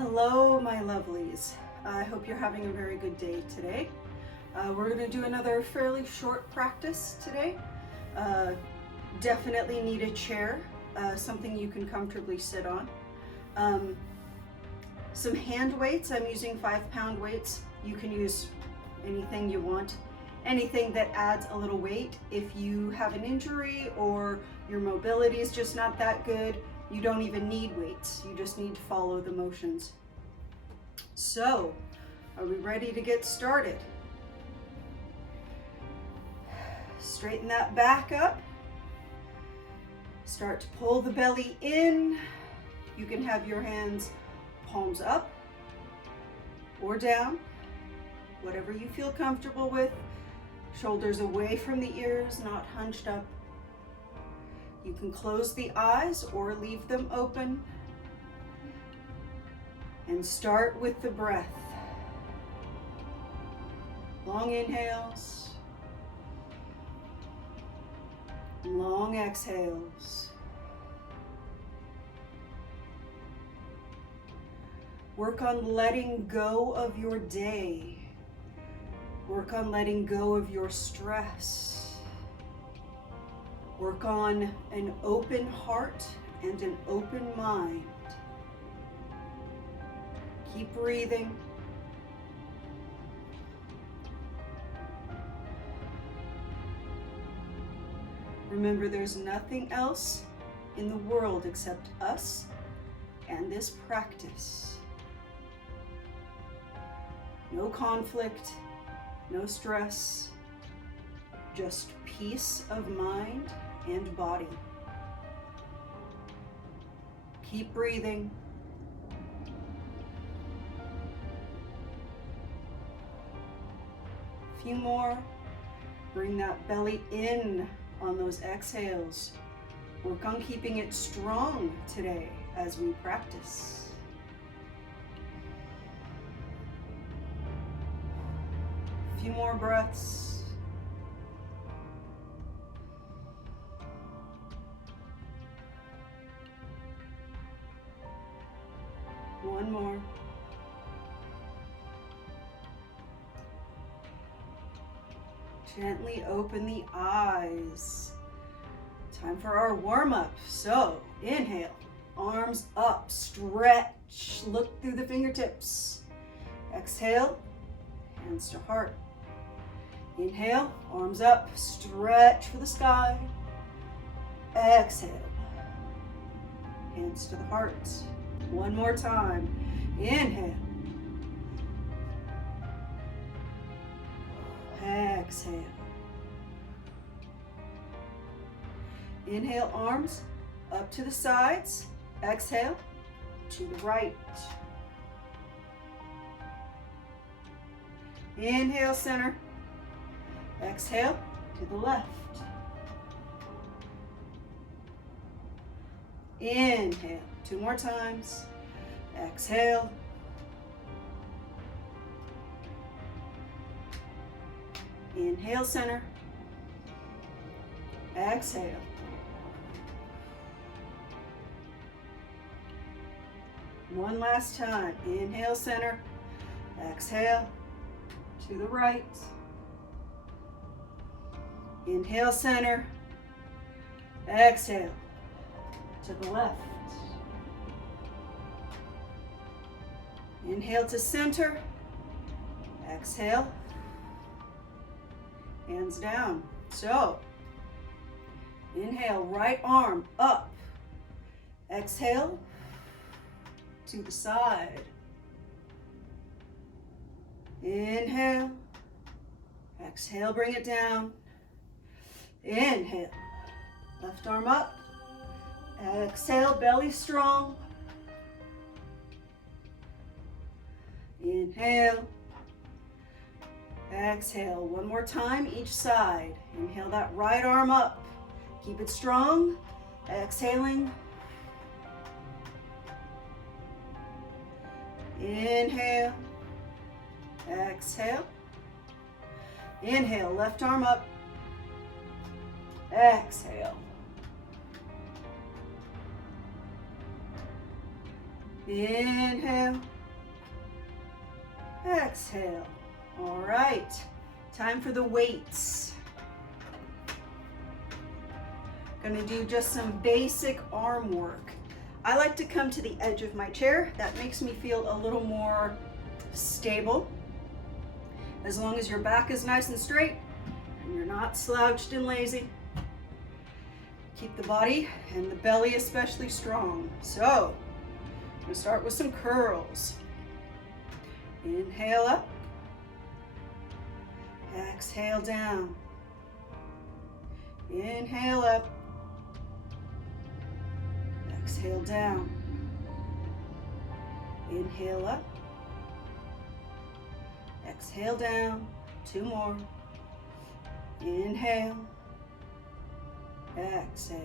Hello, my lovelies. I hope you're having a very good day today. We're going to do another fairly short practice today. Definitely need a chair, something you can comfortably sit on. Some hand weights. I'm using 5-pound weights. You can use anything you want, anything that adds a little weight. If you have an injury or your mobility is just not that good, you don't even need weights. You just need to follow the motions. So, are we ready to get started? Straighten that back up. Start to pull the belly in. You can have your hands palms up or down, whatever you feel comfortable with. Shoulders away from the ears, not hunched up. You can close the eyes or leave them open. And start with the breath. Long inhales. Long exhales. Work on letting go of your day. Work on letting go of your stress. Work on an open heart and an open mind. Keep breathing. Remember, there's nothing else in the world except us and this practice. No conflict, no stress, just peace of mind and body. Keep breathing. A few more. Bring that belly in on those exhales. Work on keeping it strong today as we practice. A few more breaths. One more. Gently open the eyes. Time for our warm-up. So, inhale, arms up, stretch, look through the fingertips. Exhale, hands to heart. Inhale, arms up, stretch for the sky. Exhale, hands to the heart. One more time. Inhale. Exhale. Inhale, arms up to the sides. Exhale, to the right. Inhale, center. Exhale, to the left. Inhale, 2 more times. Exhale. Inhale, center. Exhale. One last time. Inhale, center. Exhale, to the right. Inhale, center. Exhale, to the left. Inhale to center. Exhale. Hands down. So, inhale, right arm up. Exhale, to the side. Inhale. Exhale, bring it down. Inhale, left arm up. Exhale, belly strong. Inhale. Exhale, one more time, each side. Inhale that right arm up. Keep it strong. Exhaling. Inhale. Exhale. Inhale, left arm up. Exhale. Inhale. Exhale. All right. Time for the weights. Gonna do just some basic arm work. I like to come to the edge of my chair. That makes me feel a little more stable. As long as your back is nice and straight and you're not slouched and lazy. Keep the body and the belly especially strong. So, I'm gonna start with some curls. Inhale up. Exhale down. Inhale up. Exhale down. Inhale up. Exhale down. 2 more. Inhale. Exhale.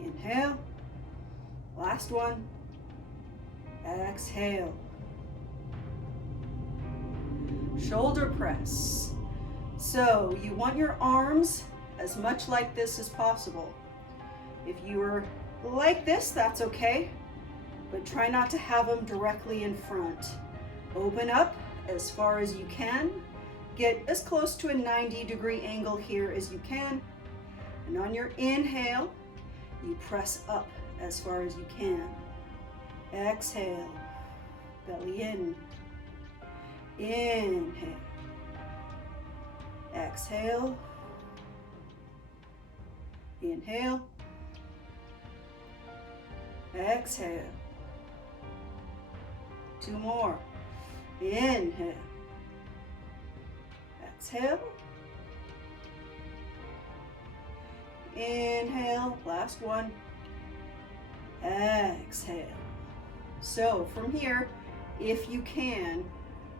Inhale. Last one. Exhale. Shoulder press. So you want your arms as much like this as possible. If you are like this, that's okay, but try not to have them directly in front. Open up as far as you can. Get as close to a 90-degree angle here as you can. And on your inhale, you press up as far as you can. Exhale, belly in. Inhale. Exhale. Inhale. Exhale. 2 more. Inhale. Exhale. Inhale. Last one. Exhale. So from here, if you can,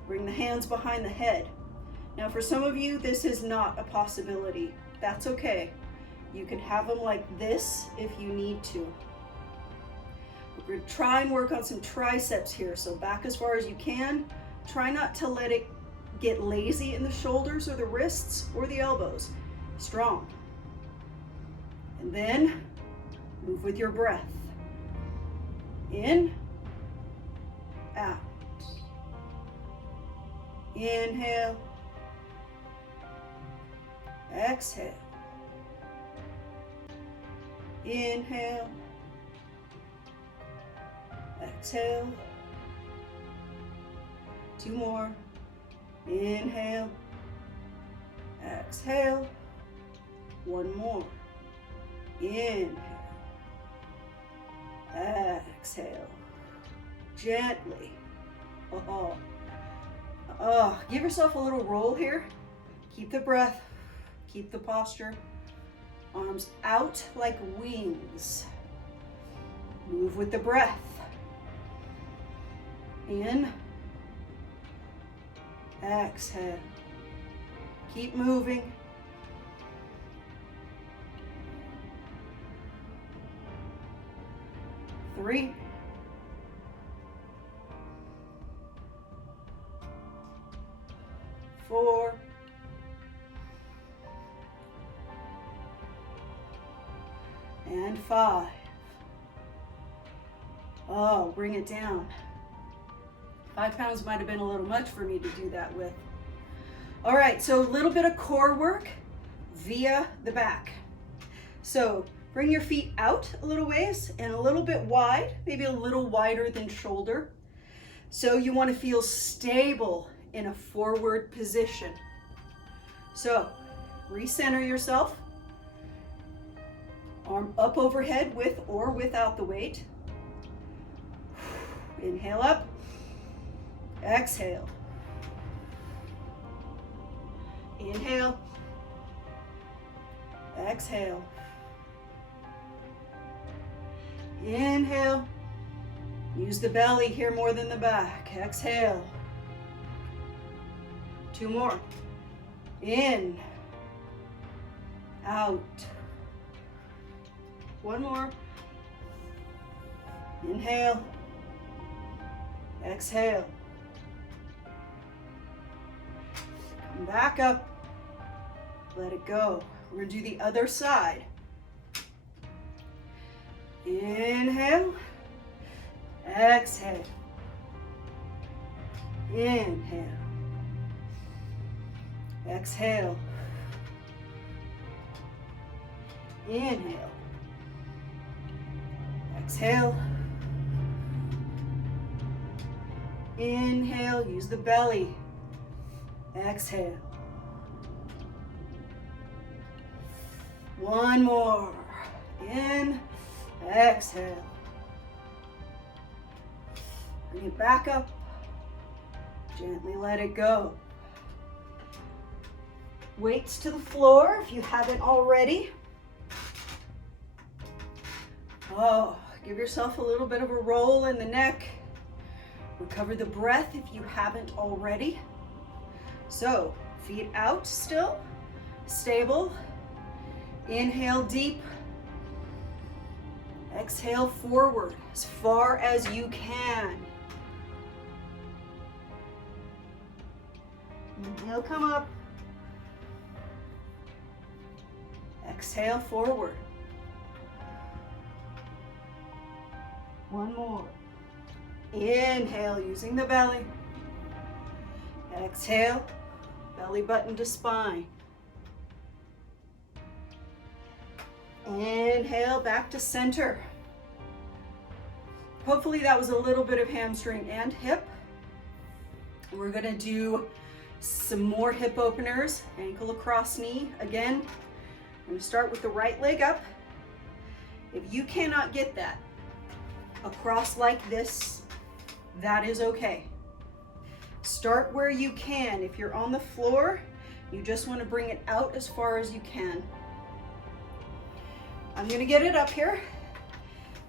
bring the hands behind the head. Now for some of you, this is not a possibility. That's okay. You can have them like this if you need to. We're going to try and work on some triceps here. So back as far as you can. Try not to let it get lazy in the shoulders or the wrists or the elbows. Strong. And then move with your breath. In, out. Inhale. Exhale. Inhale. Exhale. 2 more. Inhale. Exhale. 1 more. Inhale. Exhale. Gently. Give yourself a little roll here. Keep the breath. Keep the posture. Arms out like wings. Move with the breath. In. Exhale. Keep moving. Three. 4. And 5. Oh, bring it down. 5 pounds might have been a little much for me to do that with. All right, so a little bit of core work via the back. So bring your feet out a little ways and a little bit wide, maybe a little wider than shoulder. So you want to feel stable in a forward position. So recenter yourself. Arm up overhead with or without the weight. Inhale up. Exhale. Inhale. Exhale. Inhale. Use the belly here more than the back. Exhale. 2 more. In. Out. 1 more. Inhale. Exhale. Come back up. Let it go. We're going to do the other side. Inhale. Inhale. Exhale. Inhale. Exhale. Inhale. Exhale. Inhale, use the belly. Exhale. One more. In, exhale. Bring it back up. Gently let it go. Weights to the floor if you haven't already. Oh, give yourself a little bit of a roll in the neck. Recover the breath if you haven't already. So, feet out still, stable. Inhale deep. Exhale forward as far as you can. Inhale, come up. Exhale forward. One more. Inhale, using the belly. Exhale, belly button to spine. Inhale, back to center. Hopefully that was a little bit of hamstring and hip. We're gonna do some more hip openers, ankle across knee. Again, I'm gonna start with the right leg up. If you cannot get that across like this, that is okay. Start where you can. If you're on the floor, you just want to bring it out as far as you can. I'm gonna get it up here.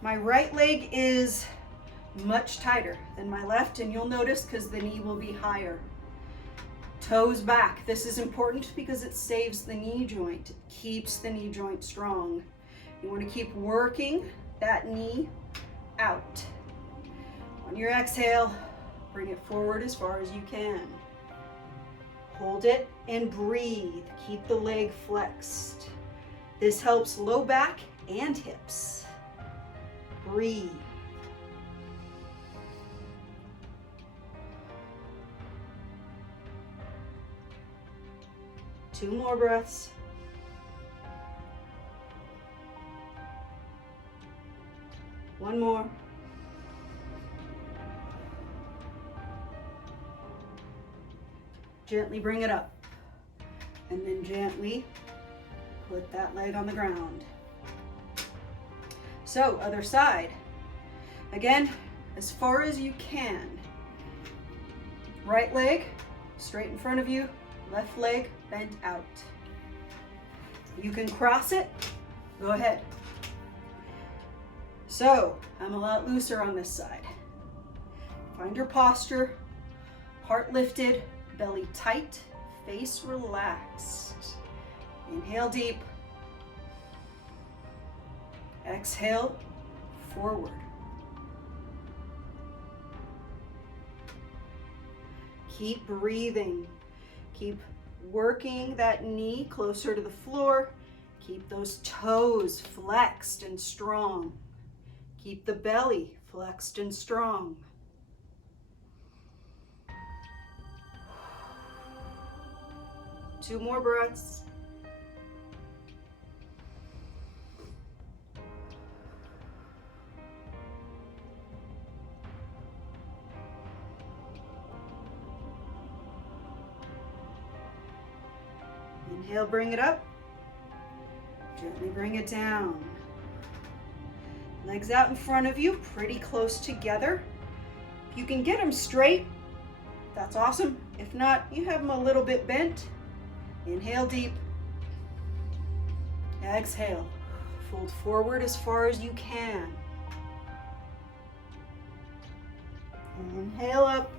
My right leg is much tighter than my left, and you'll notice because the knee will be higher. Toes back. This is important because it saves the knee joint. It keeps the knee joint strong. You want to keep working that knee out. On your exhale, bring it forward as far as you can. Hold it and breathe. Keep the leg flexed. This helps low back and hips. Breathe. Two more breaths. One more. Gently bring it up. And then gently put that leg on the ground. So, other side. Again, as far as you can. Right leg straight in front of you. Left leg bent out. You can cross it. Go ahead. So, I'm a lot looser on this side. Find your posture. Heart lifted, belly tight, face relaxed. Inhale deep. Exhale, forward. Keep breathing. Keep working that knee closer to the floor. Keep those toes flexed and strong. Keep the belly flexed and strong. Two more breaths. Inhale, bring it up. Gently bring it down. Legs out in front of you, pretty close together. If you can get them straight, that's awesome. If not, you have them a little bit bent. Inhale deep. Exhale. Fold forward as far as you can. Inhale up.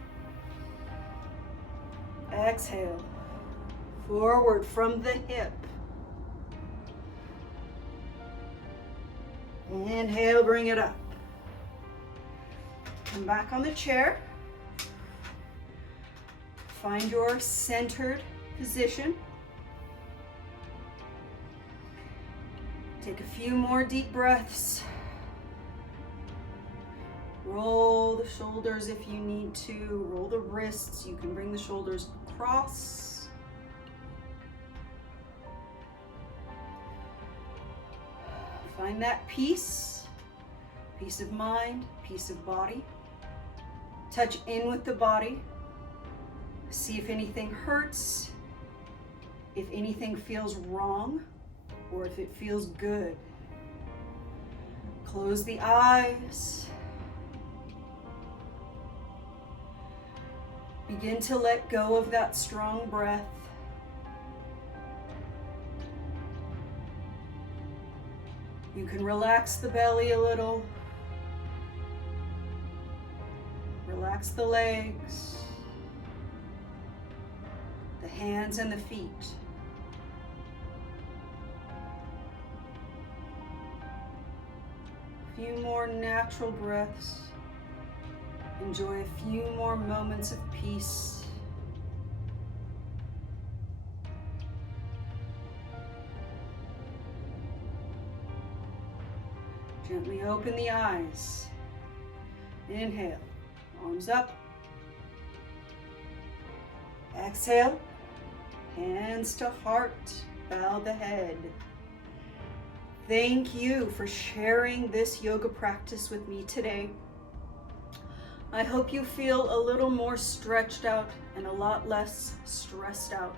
Exhale. Forward from the hip. Inhale, bring it up. Come back on the chair. Find your centered position. Take a few more deep breaths. Roll the shoulders if you need to. Roll the wrists. You can bring the shoulders across. Find that peace of mind, peace of body. Touch in with the body. See if anything hurts, if anything feels wrong, or if it feels good. Close the eyes. Begin to let go of that strong breath. You can relax the belly a little. Relax the legs, the hands and the feet. A few more natural breaths. Enjoy a few more moments of peace. Gently open the eyes. Inhale, arms up. Exhale, hands to heart, bow the head. Thank you for sharing this yoga practice with me today. I hope you feel a little more stretched out and a lot less stressed out.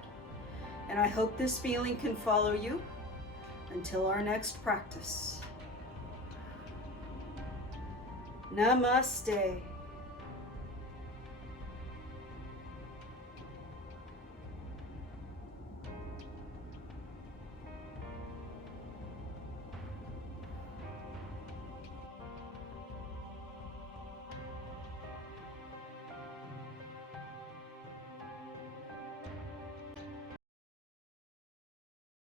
And I hope this feeling can follow you until our next practice. Namaste.